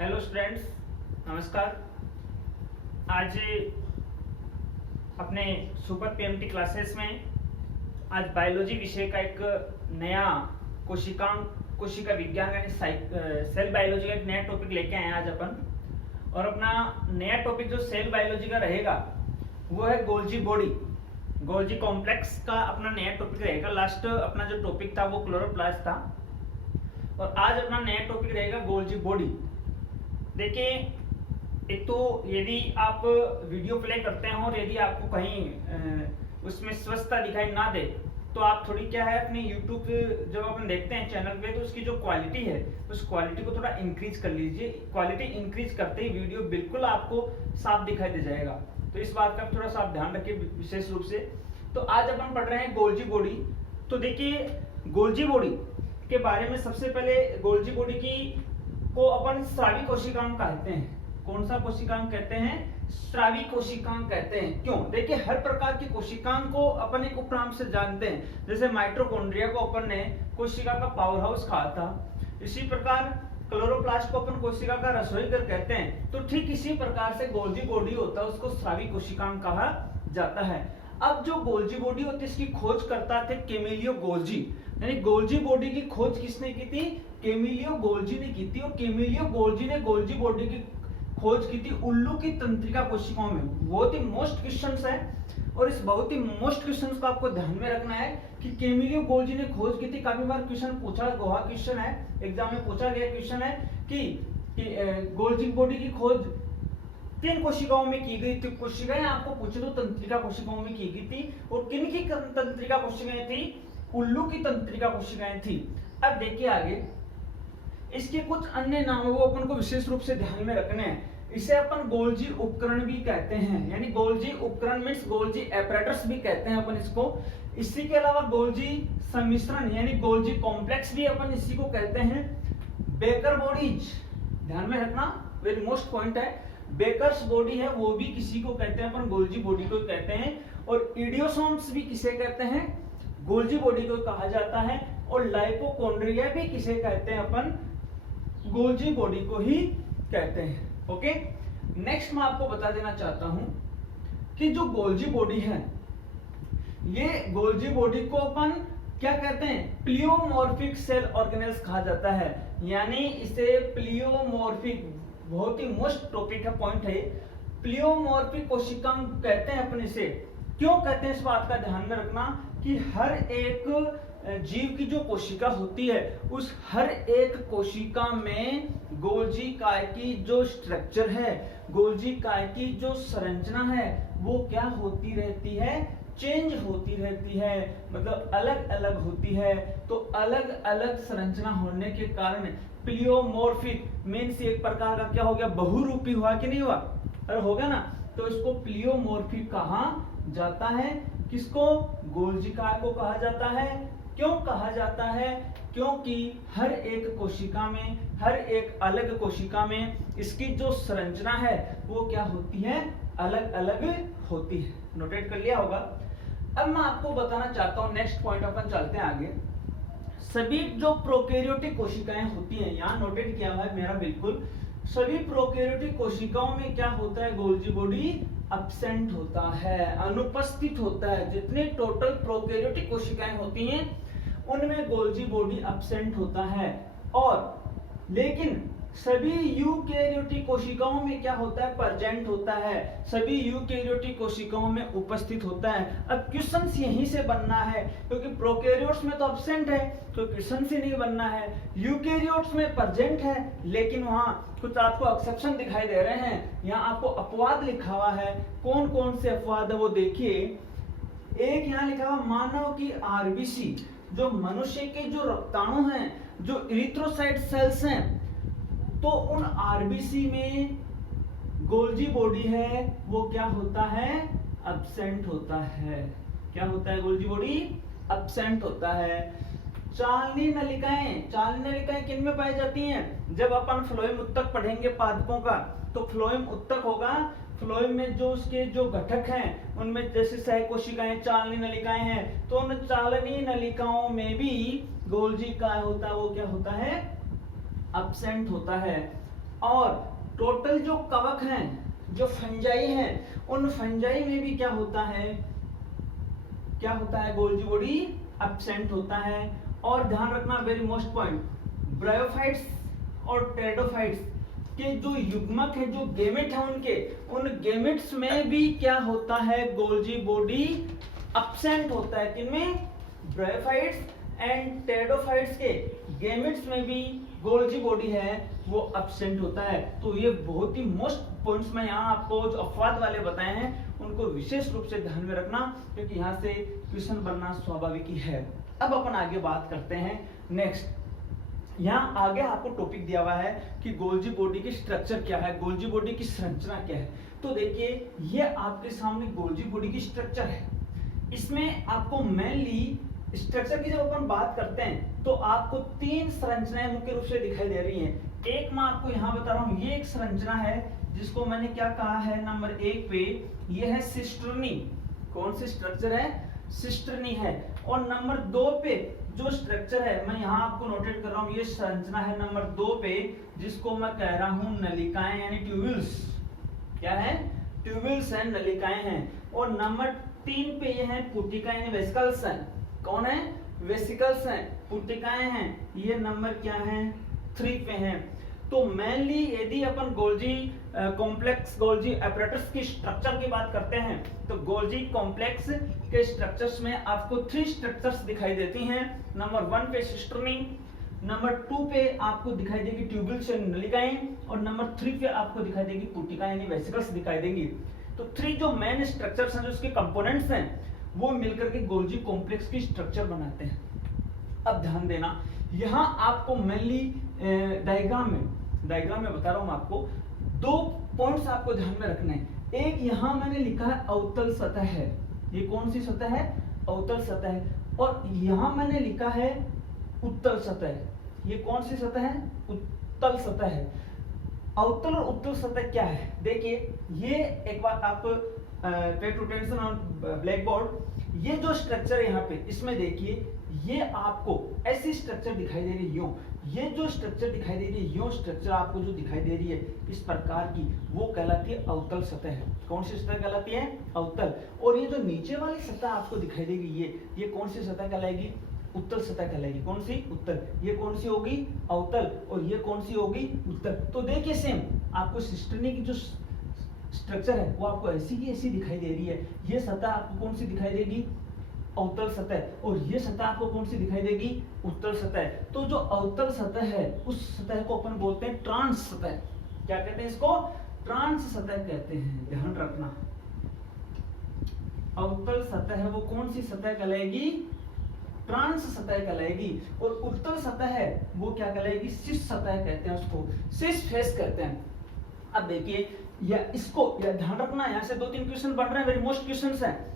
Hello students, नमस्कार। आज अपने सुपर पीएमटी क्लासेस में आज बायोलॉजी विषय का एक नया कोशिका विज्ञान यानी सेल बायोलॉजी का एक नया टॉपिक लेके आए हैं आज अपन। और अपना नया टॉपिक जो सेल बायोलॉजी का रहेगा वो है गोल्जी बॉडी, गोल्जी कॉम्प्लेक्स का अपना नया टॉपिक रहेगा। लास्ट अपना जो टॉपिक था वो क्लोरोप्लास्ट था और आज अपना नया टॉपिक रहेगा गोल्जी बॉडी। देखिए, एक तो यदि आप वीडियो प्ले करते हैं और यदि आपको कहीं उसमें स्वस्थता दिखाई ना दे तो आप थोड़ी क्या है अपने YouTube जब अपन देखते हैं चैनल पे तो उसकी जो क्वालिटी है उस क्वालिटी को थोड़ा इंक्रीज कर लीजिए। क्वालिटी इंक्रीज करते ही वीडियो बिल्कुल आपको साफ दिखाई दे जाएगा, तो इस बात का थोड़ा सा आप ध्यान रखिए विशेष रूप से। तो आज अपन पढ़ रहे हैं गोल्जी बॉडी। तो देखिए, गोल्जी बॉडी के बारे में सबसे पहले गोल्जी बॉडी की को अपन स्रावी कोशिकांग कहते हैं। कौन सा कोशिकांग कहते हैं? स्रावी कोशिकांग कहते हैं। क्यों? देखिए, हर प्रकार की कोशिकांग को अपन एक उपनाम से जानते हैं। जैसे माइटोकॉन्ड्रिया को अपन ने कोशिका का पावर हाउस कहा था, इसी प्रकार क्लोरोप्लास्ट को अपन कोशिका का रसोई घर कहते हैं। तो ठीक इसी प्रकार से गोल्जी बॉडी होता है, उसको स्रावी कोशिकांग कहा जाता है। अब जो गोल्जी बॉडी होती है इसकी खोज करता थे कैमिलियो गोल्जी। यानी गोल्जी बॉडी की खोज किसने की थी? कैमिलियो गोल्जी ने की थी। और कैमिलियो गोल्जी ने गोल्जी बॉडी की खोज की थी उल्लू की तंत्रिका कोशिकाओं में। बहुत ही मोस्ट क्वेश्चंस है और इस बहुत ही मोस्ट क्वेश्चंस को आपको ध्यान में रखना है कि कैमिलियो गोल्जी ने खोज की थी। काफी बार क्वेश्चन पूछा हुआ क्वेश्चन है, एग्जाम में पूछा गया क्वेश्चन है कि गोल्जी बॉडी की खोज किन कोशिकाओं में की गई थी। कोशिकाएं आपको पूछे तो तंत्रिका कोशिकाओं में की गई थी। और किन की तंत्रिका कोशिकाएं थी? उल्लू की तंत्रिका कोशिकाएं थी। अब देखिए आगे, इसके कुछ अन्य नाम वो अपन को विशेष रूप से ध्यान में रखने हैं। इसे अपन गोल्जी उपकरण भी कहते हैं, यानी गोल्जी उपकरण मींस गोल्जी एपरेटस भी कहते हैं अपन इसको। इसी के अलावा गोल्जी सम्मिश्रण यानी गोल्जी कॉम्प्लेक्स भी अपन इसी को कहते हैं। बेकर बॉडीज, ध्यान में रखना, वेरी मोस्ट पॉइंट है। बेकर्स बॉडी है वो भी किसी को कहते हैं अपन, गोल्जी बॉडी को कहते हैं। और इडियोसोम्स भी किसे कहते हैं? गोल्जी बॉडी को कहा जाता है। और लाइपोकॉन्ड्रिया भी किसे कहते हैं अपन? गोल्जी बॉडी को ही कहते हैं। ओके, नेक्स्ट मैं आपको बता देना चाहता हूं कि जो गोल्जी बॉडी है, ये गोल्जी बॉडी को अपन क्या कहते हैं? प्लियोमॉर्फिक सेल ऑर्गेनेल्स कहा जाता है। यानी इसे प्लियोमॉर्फिक, बहुत ही मोस्ट टॉपिक का पॉइंट है, प्लियोमॉर्फिक कोशिकांग कहते हैं अपन इसे। क्यों कहते हैं इस बात का ध्यान में रखना कि हर एक जीव की जो कोशिका होती है उस हर एक कोशिका में गोल्जी काय की जो स्ट्रक्चर है, गोल्जी काय की जो संरचना है वो क्या होती रहती है? चेंज होती रहती है, मतलब अलग अलग होती है। तो अलग अलग संरचना होने के कारण प्लियोमॉर्फिक मीन्स एक प्रकार का क्या हो गया? बहुरूपी हुआ कि नहीं हुआ? अरे हो गया ना। तो इसको प्लियोमॉर्फिक कहा जाता है। किसको? गोल्जी काय को कहा जाता है। क्यों कहा जाता है? क्योंकि हर एक कोशिका में, हर एक अलग कोशिका में इसकी जो संरचना है वो क्या होती है? अलग अलग होती है। नोटेट कर लिया होगा। अब मैं आपको बताना चाहता हूं, नेक्स्ट पॉइंट अपन चलते हैं आगे। सभी जो प्रोकैरियोटिक कोशिकाएं होती हैं, यहां नोटेट किया हुआ है मेरा बिल्कुल, सभी प्रोकैरियोटिक कोशिकाओं में क्या होता है? गोल्जी बॉडी एब्सेंट होता है, अनुपस्थित होता है। जितने टोटल प्रोकैरियोटिक कोशिकाएं होती हैं उनमें गोल्जी बॉडी एब्सेंट होता है। और लेकिन सभी यूकैरियोटिक कोशिकाओं में क्या होता है? प्रेजेंट होता है। सभी यूकैरियोटिक कोशिकाओं में उपस्थित होता है। अब क्वेश्चन यहीं से बनना है, क्योंकि प्रोकैरियोट्स में तो एब्सेंट है तो क्वेश्चन से नहीं बनना है। यूकैरियोट्स में प्रेजेंट है लेकिन वहां कुछ आपको एक्सेप्शन दिखाई दे रहे हैं। यहाँ आपको अपवाद लिखा हुआ है। कौन कौन से अपवाद है वो देखिए। एक यहाँ लिखा हुआ मानव की आरबीसी, जो मनुष्य के जो रक्ताणु हैं, जो इरिथ्रोसाइट सेल्स हैं, तो उन आरबीसी में गोल्जी बॉडी है वो क्या होता है? एब्सेंट होता है। क्या होता है? गोल्जी बॉडी एब्सेंट होता है। चालनी नलिकाएं, चालनी नलिकाएं किन में पाई जाती हैं? जब अपन फ्लोएम उत्तक पढ़ेंगे पादपों का तो फ्लोएम उत्तक होगा। फ्लोएम में जो उसके जो घटक हैं उनमें जैसे सहकोशिकाएं, चालनी नलिकाएं हैं, तो उन चालनी नलिकाओं में भी गोल्जी काय होता है वो क्या होता है? एब्सेंट होता है। और टोटल जो कवक हैं, जो फंजाई हैं, उन फंजाई में भी क्या होता है, गोल्जी बॉडी एब्सेंट होता है। और ध्यान रखना, वेरी मोस्ट पॉइंट, ब्रायोफाइट्स और टेरिडोफाइट्स के जो युग्मक है, जो गेमेट है उनके, उन गेमेट्स में भी क्या होता है, गोल्जी बॉडी एब्सेंट होता है। किनमें? ब्रायोफाइट्स एंड टेरिडोफाइट्स के गेमेट्स में भी गोल्जी बॉडी है वो एब्सेंट होता है। तो ये बहुत ही मोस्ट पॉइंट्स मैं यहाँ आपको जो अपवाद वाले बताए हैं उनको विशेष रूप से ध्यान में रखना, क्योंकि यहाँ से क्वेश्चन बनना स्वाभाविक ही है। अब अपन आगे बात करते हैं नेक्स्ट। यहाँ आगे आपको टॉपिक दिया हुआ है कि गोल्जी बॉडी की स्ट्रक्चर क्या है, गोल्जी बॉडी की संरचना क्या है। तो देखिए ये आपके सामने गोल्जी बॉडी की स्ट्रक्चर है। इसमें आपको मेनली स्ट्रक्चर की जब अपन बात करते हैं तो आपको तीन संरचनाएं मुख्य रूप से दिखाई दे रही हैं। एक मैं आपको यहाँ बता रहा हूँ, ये एक संरचना है जिसको मैंने क्या कहा है, नंबर 1 पे ये है सिस्टर्नी। कौन सी स्ट्रक्चर है? सिस्टर्नी है। और नंबर 2 पे जो स्ट्रक्चर है मैं यहाँ आपको नोटेट कर रहा हूँ, ये संरचना है नंबर 2 पे, जिसको मैं कह रहा हूँ नलिकाएं यानी ट्यूबुल्स। क्या है? ट्यूबुल्स हैं, नलिकाएं हैं। और नंबर 3 पे ये है पुटिका यानी वेसिकल्स हैं। कौन है? वेसिकल्स हैं, पुटिकाएं हैं। ये नंबर क्या है? 3 पे हैं। तो मेनली यदि अपन गोल्जी कॉम्प्लेक्स, गोल्जी apparatus की स्ट्रक्चर की बात करते हैं तो गोल्जी कॉम्प्लेक्स के स्ट्रक्चर्स में आपको 3 स्ट्रक्चर्स दिखाई देती हैं। नंबर 1 पे सिस्टर्नी, नंबर 2 पे आपको दिखाई देगी ट्यूबुल्स यानी नलिकाएं, और नंबर 3 पे आपको दिखाई देगी पुटिका यानी वेसिकल्स दिखाई देंगी। तो 3 जो मेन स्ट्रक्चर्स हैं, जो उसके कंपोनेंट्स हैं, वो मिलकर के गोल्जी कॉम्प्लेक्स की स्ट्रक्चर बनाते हैं। अब ध्यान देना, यहाँ आपको मेनली डायग्राम में बता रहा हूँ आपको 2 पॉइंट्स आपको ध्यान में रखने हैं। एक यहाँ मैंने लिखा है अवतल सतह है। ये कौन सी सतह है? अवतल सतह है। और यहाँ मैंने लिखा है उत्तल सतह। ये कौन सी सतह है? उत्तल सतह है। अवतल और उत्तल सतह क्या है? देखिए ये एक बार आप pay to attention on blackboard. ये जो स्ट्रक्चर है यहाँ पे, इसमें देखिए ये आपको ऐसी स्ट्रक्चर दिखाई दे रही है यूं। ये जो स्ट्रक्चर दिखाई दे रही है, यूं स्ट्रक्चर आपको जो दिखाई दे रही है इस प्रकार की, वो कहलाती है अवतल सतह है। कौन सी सतह कहलाती है? अवतल। और ये जो नीचे वाली सतह आपको दिखाई देगी, ये कौन सी सतह कहलाएगी? उत्तल सतह कहलाएगी। कौन सी? उत्तल। ये कौन सी होगी? अवतल। और ये कौन सी होगी? उत्तल। तो देखिए सेम आपको सिस्टर्नी की जो स्ट्रक्चर है वो आपको ऐसी की ऐसी दिखाई दे रही है। ये सतह आपको कौन सी दिखाई देगी? अवतल सतह। और ये सतह आपको कौन सी दिखाई देगी? उत्तल सतह। तो जो अवतल सतह है उस सतह को अपन बोलते हैं ट्रांस सतह। क्या कहते हैं इसको? ट्रांस सतह कहते हैं। ध्यान रखना, अवतल सतह है वो कौन सी सतह कहलाएगी? ट्रांस सतह कहलाएगी। और उत्तल सतह है वो क्या कहलाएगी? सिस सतह कहते हैं उसको, सिस फेस कहते हैं। अब देखिए या इसको या ध्यान रखना, यहाँ से 2-3 क्वेश्चन बन रहे हैं, वेरी मोस्ट क्वेश्चंस हैं।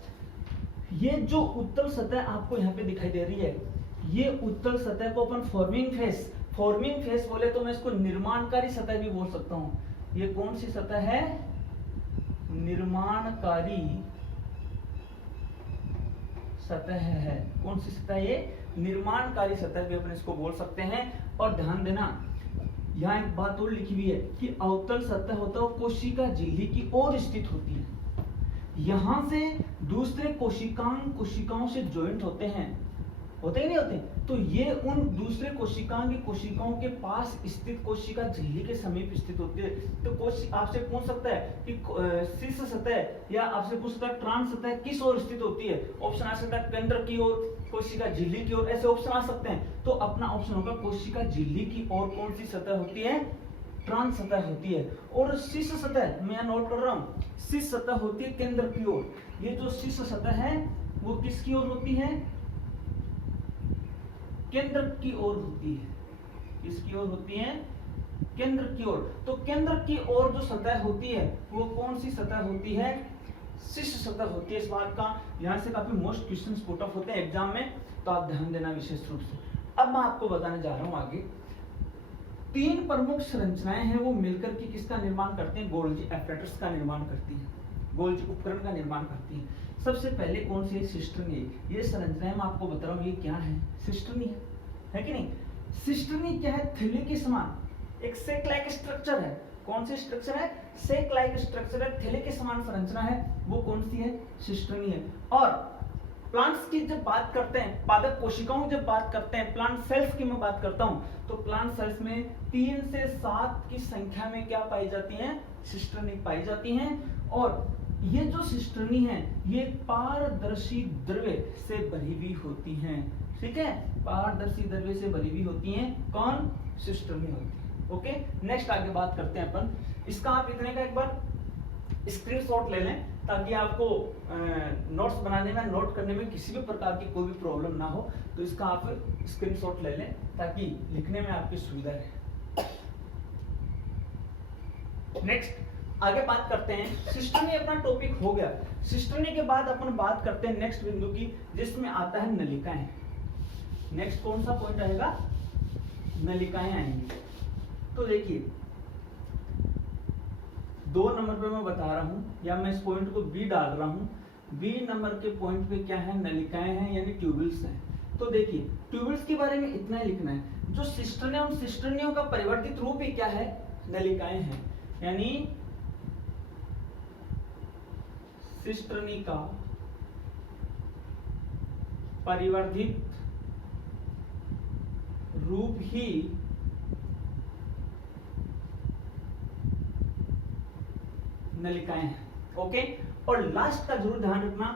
ये जो उत्तल सतह आपको यहाँ पे दिखाई दे रही है, ये उत्तल सतह को अपन फॉर्मिंग फेस बोले तो मैं इसको निर्माणकारी सतह भी बोल सकता हूँ। ये कौन सी सतह है? निर्माणकारी सतह है। कौन सी सतह? ये निर्माणकारी सतह भी अपन इसको बोल सकते हैं। और ध्यान देना, यहाँ एक बात और लिखी हुई है कि अवतल सतह होता है वो कोशिका झिल्ली की ओर स्थित होती है। यहां से दूसरे कोशिकाओं से ज्वाइंट होते हैं, होते ही नहीं होते? तो ये उन दूसरे कोशिकाओं के पास स्थित कोशिका झिल्ली के समीप स्थित होती है। तो आपसे पूछ सकता है कि शीर्ष सतह, या आपसे पूछ सकता है ट्रांस सतह किस ओर स्थित होती है? ऑप्शन आ सकता है केंद्र की ओर, कोशिका झिल्ली की ओर, ऐसे ऑप्शन आ सकते हैं। तो अपना ऑप्शन होगा कोशिका झिल्ली की ओर कौन सी सतह होती है? ट्रांस सतह होती है। और शीर्ष सतह मैं नोट कर रहा हूँ, शीर्ष सतह होती है केंद्र की ओर। ये जो शीर्ष सतह है वो किसकी ओर होती है? केंद्र की ओर होती है। किसकी ओर होती है? केंद्र की ओर। तो केंद्र की ओर जो सतह होती है वो कौन सी सतह होती है? शीर्ष सतह होती है। इस बात का यहाँ से काफी मोस्ट क्वेश्चंस पुट अप होते हैं एग्जाम में, तो आप ध्यान देना विशेष रूप से। अब मैं आपको बताने जा रहा हूँ आगे 3 प्रमुख संरचनाएं हैं वो मिलकर के किसका निर्माण करते हैं? गोल्जी एपरेटस का निर्माण करती है, गोल्जी उपकरण का निर्माण करती है। सबसे पहले कौन सी? सिस्टर्नी। ये संरचनाएं मैं आपको बता रहा हूँ ये क्या है? सिस्टर्नी है कि नहीं? सिस्टर्नी क्या है? थैले के समान एक सेक लाइक स्ट्रक्चर है। कौन सी स्ट्रक्चर है? सेक लाइक स्ट्रक्चर है, थैले के समान संरचना है, वो कौन सी है? सिस्टर्नी है। और प्लांट्स की जब बात करते हैं, पादप कोशिकाओं की जब बात करते हैं, प्लांट सेल्स की मैं बात करता हूं, तो प्लांट सेल्स में 3 से 7 की संख्या में क्या पाई जाती हैं? सिस्टर्नी पाई जाती हैं। और ये जो सिस्टर्नी है ये पारदर्शी द्रव्य से भरी हुई होती हैं। ठीक है, पारदर्शी द्रव्य से भरी हुई होती हैं। कौन? सिस्टर्नी होती है। ओके, नेक्स्ट आगे बात करते हैं अपन। इसका आप इतने का एक बार स्क्रीनशॉट ले लें ताकि आपको नोट्स बनाने में, नोट करने में किसी भी प्रकार की कोई भी प्रॉब्लम ना हो। तो इसका आप स्क्रीनशॉट ले लें ताकि लिखने में आपकी सुविधा रहे। नेक्स्ट आगे बात करते हैं। सिस्टर्नी अपना टॉपिक हो गया। सिस्टर्नी के बाद अपन बात करते हैं नेक्स्ट बिंदु की, जिसमें आता है नलिकाएं। नेक्स्ट कौन सा पॉइंट आएगा? नलिकाएं आएंगी। तो देखिए 2 नंबर पे मैं बता रहा हूं, या मैं इस पॉइंट को बी डाल रहा हूं। बी नंबर के पॉइंट पे क्या है? नलिकाएं हैं, यानी ट्यूबल्स हैं। तो देखिए ट्यूबल्स के बारे में इतना ही लिखना है। जो सिस्टर्नी, उन सिस्टर्नियों का परिवर्तित रूप ही क्या है? नलिकाएं हैं। यानी सिस्टर्नी का परिवर्धित रूप ही नलिकाएं हैं। ओके, और लास्ट का जरूर ध्यान रखना,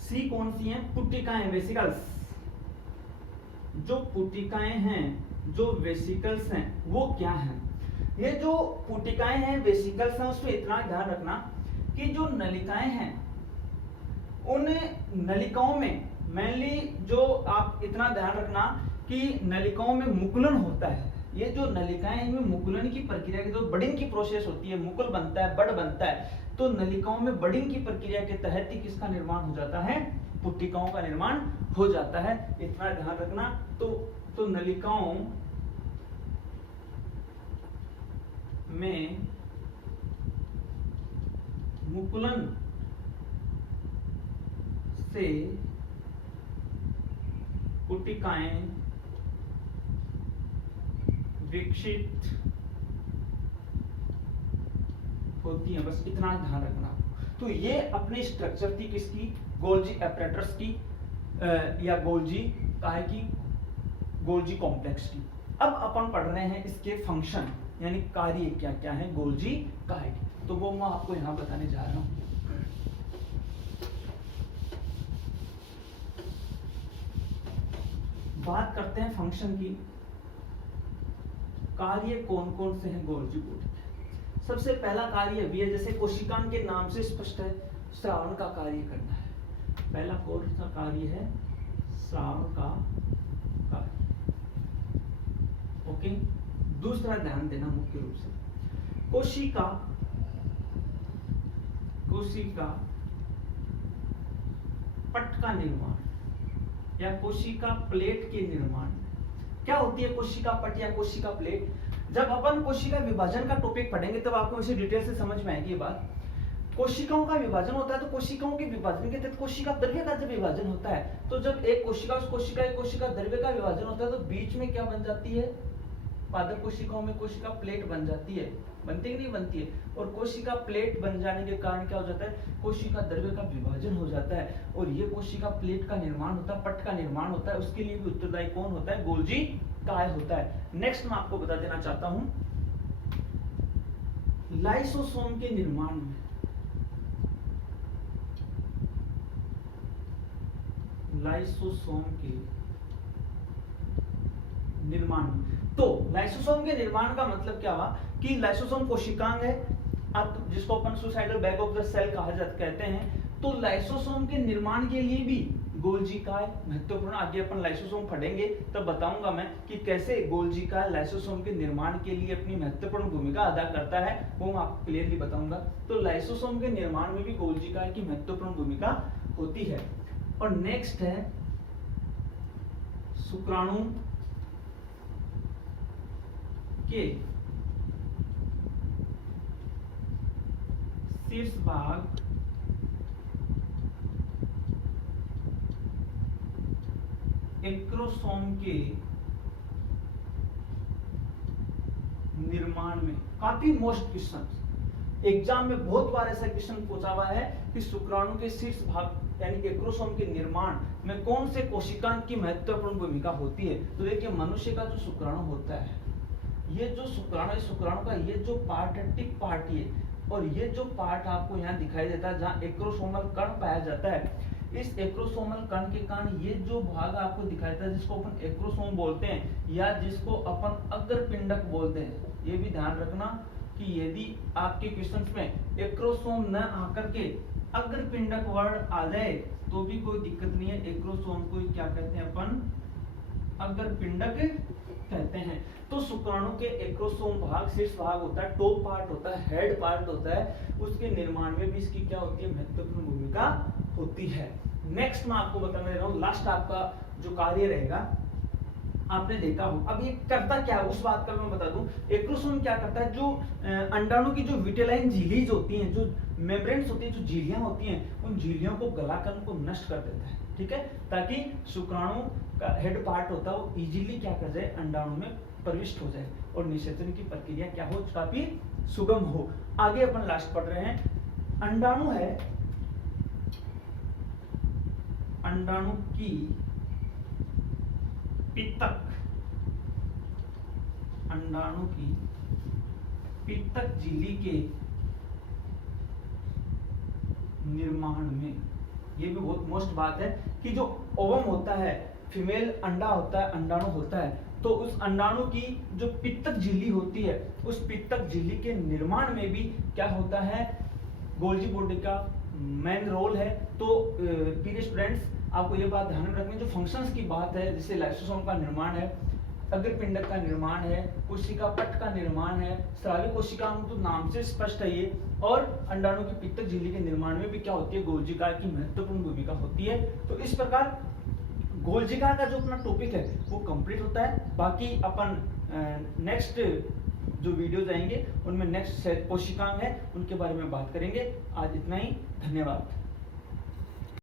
सी कौन सी है? पुटिकाएं, वेसिकल्स। जो पुटिकाएं हैं, जो वेसिकल्स हैं, वो क्या हैं? ये जो पुटिकाएं हैं, वेसिकल्स हैं, उसमें इतना ध्यान रखना कि जो नलिकाएं हैं, उन नलिकाओं में मेनली जो आप इतना ध्यान रखना कि नलिकाओं में मुकुलन होता है। ये जो नलिकाएं हैं, इनमें मुकुलन की प्रक्रिया की जो बडिंग की प्रोसेस होती है, मुकुल बनता है, बड बनता है। तो नलिकाओं में बडिंग की प्रक्रिया के तहत ही किसका निर्माण हो जाता है? पुटिकाओं का निर्माण हो जाता है। इतना ध्यान रखना। तो नलिकाओं में मुकुलन से पुटिकाएं विकसित होती हैं। बस इतना ध्यान रखना। तो ये अपनी स्ट्रक्चर थी किसकी? गोल्जी एपरेटस की, या गोल्जी काहे की? गोल्जी कॉम्प्लेक्स की। अब अपन पढ़ रहे हैं इसके फंक्शन, यानी कार्य क्या क्या है गोल्जी काहे की। तो वो मैं आपको यहां बताने जा रहा हूं। बात करते हैं फंक्शन की। कार्य कौन कौन से हैं गोल्जी बॉडी के? सबसे पहला कार्य भी है, जैसे कोशिकांग के नाम से स्पष्ट है, श्रावण का कार्य करना है। पहला कौन सा कार्य है? श्रावण का कार्य। ओके, दूसरा ध्यान देना मुख्य रूप से कोशिका पट का निर्माण या कोशिका प्लेट के निर्माण। क्या होती है कोशिका पट या कोशिका प्लेट? जब अपन कोशिका विभाजन का टॉपिक पढ़ेंगे तब आपको इसे डिटेल से समझ में आएगी ये बात। कोशिकाओं का विभाजन होता है, तो कोशिकाओं के विभाजन के तहत कोशिका द्रव्य का जब विभाजन होता है, तो जब एक कोशिका उस कोशिका द्रव्य का विभाजन होता है, तो बीच में क्या बन जाती है? पादप कोशिकाओं में कोशिका प्लेट बन जाती है। बनती कि नहीं बनती है? और कोशिका प्लेट बन जाने के कारण क्या हो जाता है? कोशिका द्रव्य का विभाजन हो जाता है, और ये कोशिका प्लेट का निर्माण होता है, पट का निर्माण होता है। उसके लिए भी उत्तरदायी कौन होता है? गोल्जी काय होता है। नेक्स्ट मैं आपको बता देना चाहता हूं, लाइसोसोम के निर्माण में लाइसोसोम के निर्माण। तो लाइसोसोम के निर्माण का मतलब क्या हुआ कि लाइसोसोम कोशिकांग है, अब जिसको अपन suicidal bag of the cell कहते हैं। तो लाइसोसोम के निर्माण के लिए भी गोल्जी काय महत्वपूर्ण। आगे अपन लाइसोसोम पढ़ेंगे तब बताऊंगा मैं कि कैसे गोल्जी काय लाइसोसोम के निर्माण के लिए अपनी महत्वपूर्ण भूमिका अदा करता है, वो मैं आपको क्लियरली बताऊंगा। तो लाइसोसोम के निर्माण में भी गोल्जी काय की महत्वपूर्ण भूमिका होती है। और नेक्स्ट है शुक्राणु के शीर्ष भाग एक्रोसोम के निर्माण में, काफी मोस्ट क्वेश्चन एग्जाम में बहुत बार ऐसा क्वेश्चन पूछा हुआ है कि शुक्राणु के शीर्ष भाग यानी एक्रोसोम के निर्माण में कौन से कोशिकांग की महत्वपूर्ण भूमिका होती है। तो देखिए मनुष्य का जो शुक्राणु होता है, ये जो शुक्राणु है, शुक्राणु का ये जो पार्ट है, टिप पार्ट ये, और ये जो पार्ट आपको यहाँ दिखाई देता है जहाँ एक्रोसोमल कण पाया जाता है, इस एक्रोसोमल कण के कारण ये जो भाग आपको दिखाई देता है जिसको अपन एक्रोसोम बोलते हैं या जिसको अपन अग्रपिंडक बोलते हैं, ये भी ध्यान रखना कि यदि आपके क्वेश्चंस में एक्रोसोम न आकर के अग्रपिंडक वर्ड आ जाए तो भी कोई दिक्कत नहीं है। एक्रोसोम को क्या कहते हैं अपन, अग्रपिंडक कहते हैं। तो शुक्राणु के एक्रोसोम भाग शीर्ष भाग होता है, टॉप पार्ट होता है, हेड पार्ट होता है, उसके निर्माण में भी इसकी क्या होती है, महत्वपूर्ण भूमिका होती है। नेक्स्ट मैं आपको बताने दे रहा हूँ, लास्ट आपका जो कार्य रहेगा आपने देखा हो। अब ये करता क्या है उस बात का मैं बता दूं। एक्रोसोम क्या करता है, जो अंडाणु की जो विटेलाइन झिलीज होती हैं, जो मेम्ब्रेन्स होती है, जो झिल्लियां होती हैं, उन झिल्लियों को गलाकर उनको नष्ट कर देता है, ठीक है, ताकि शुक्राणु का हेड पार्ट होता है वो इजीली क्या कर जाए, अंडाणु में प्रविष्ट हो जाए और निषेचन की प्रक्रिया क्या हो, काफी सुगम हो। आगे अपन लास्ट पढ़ रहे हैं, अंडाणु है, अंडाणु की पित्तक, अंडाणु की पित्तक झिल्ली के निर्माण में, ये भी बहुत मोस्ट बात है कि जो ओवम होता है, फीमेल अंडा होता है, अंडाणु होता है, तो उस अंडाणु की जो पित्तक झिल्ली होती है, उस पित्तक झिल्ली के निर्माण में भी क्या होता है, गोल्जी बॉडी का मेन रोल है। तो प्रिय स्टूडेंट्स आपको ये बात ध्यान में रखनी, जो फंक्शंस की बात है, जैसे लाइसोसोम का निर्माण है, अग्रपिंडक का निर्माण है, कोशिका पट का निर्माण है, स्रावी कोशिका तो नाम से स्पष्ट है ये, और अंडाणु की पित्तक झिल्ली के निर्माण में भी क्या होती है, गोल्जिका की महत्वपूर्ण भूमिका होती है। तो इस प्रकार गोल्जिका का जो अपना टॉपिक है वो कंप्लीट होता है। बाकी अपन नेक्स्ट जो वीडियो जाएंगे उनमें नेक्स्ट कोशिकांग है उनके बारे में बात करेंगे। आज इतना ही, धन्यवाद।